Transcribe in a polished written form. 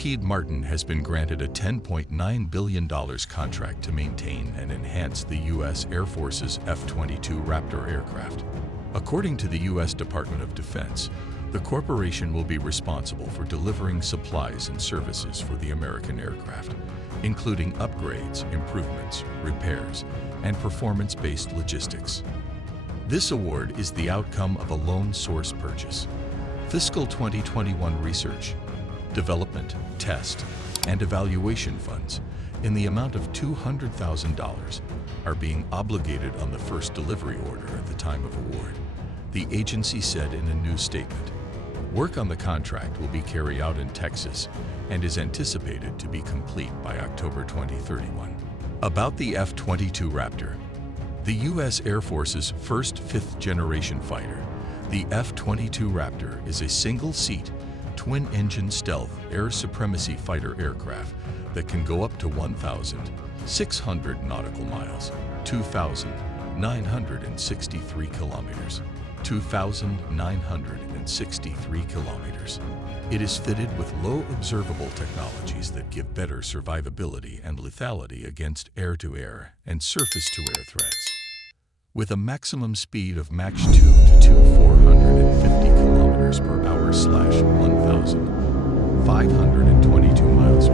Lockheed Martin has been granted a $10.9 billion contract to maintain and enhance the U.S. Air Force's F-22 Raptor aircraft. According to the U.S. Department of Defense, the corporation will be responsible for delivering supplies and services for the American aircraft, including upgrades, improvements, repairs, and performance-based logistics. This award is the outcome of a lone source purchase. Fiscal 2021 research, development, test, and evaluation funds in the amount of $200,000 are being obligated on the first delivery order at the time of award, the agency said in a news statement. Work on the contract will be carried out in Texas and is anticipated to be complete by October 2031. About the F-22 Raptor. The U.S. Air Force's first fifth-generation fighter, the F-22 Raptor is a single-seat, twin-engine stealth air supremacy fighter aircraft that can go up to 1,600 nautical miles, 2,963 kilometers. 2,963 kilometers. It is fitted with low observable technologies that give better survivability and lethality against air-to-air and surface-to-air threats. With a maximum speed of Mach 2 to 450 kilometers per hour / 1,522 miles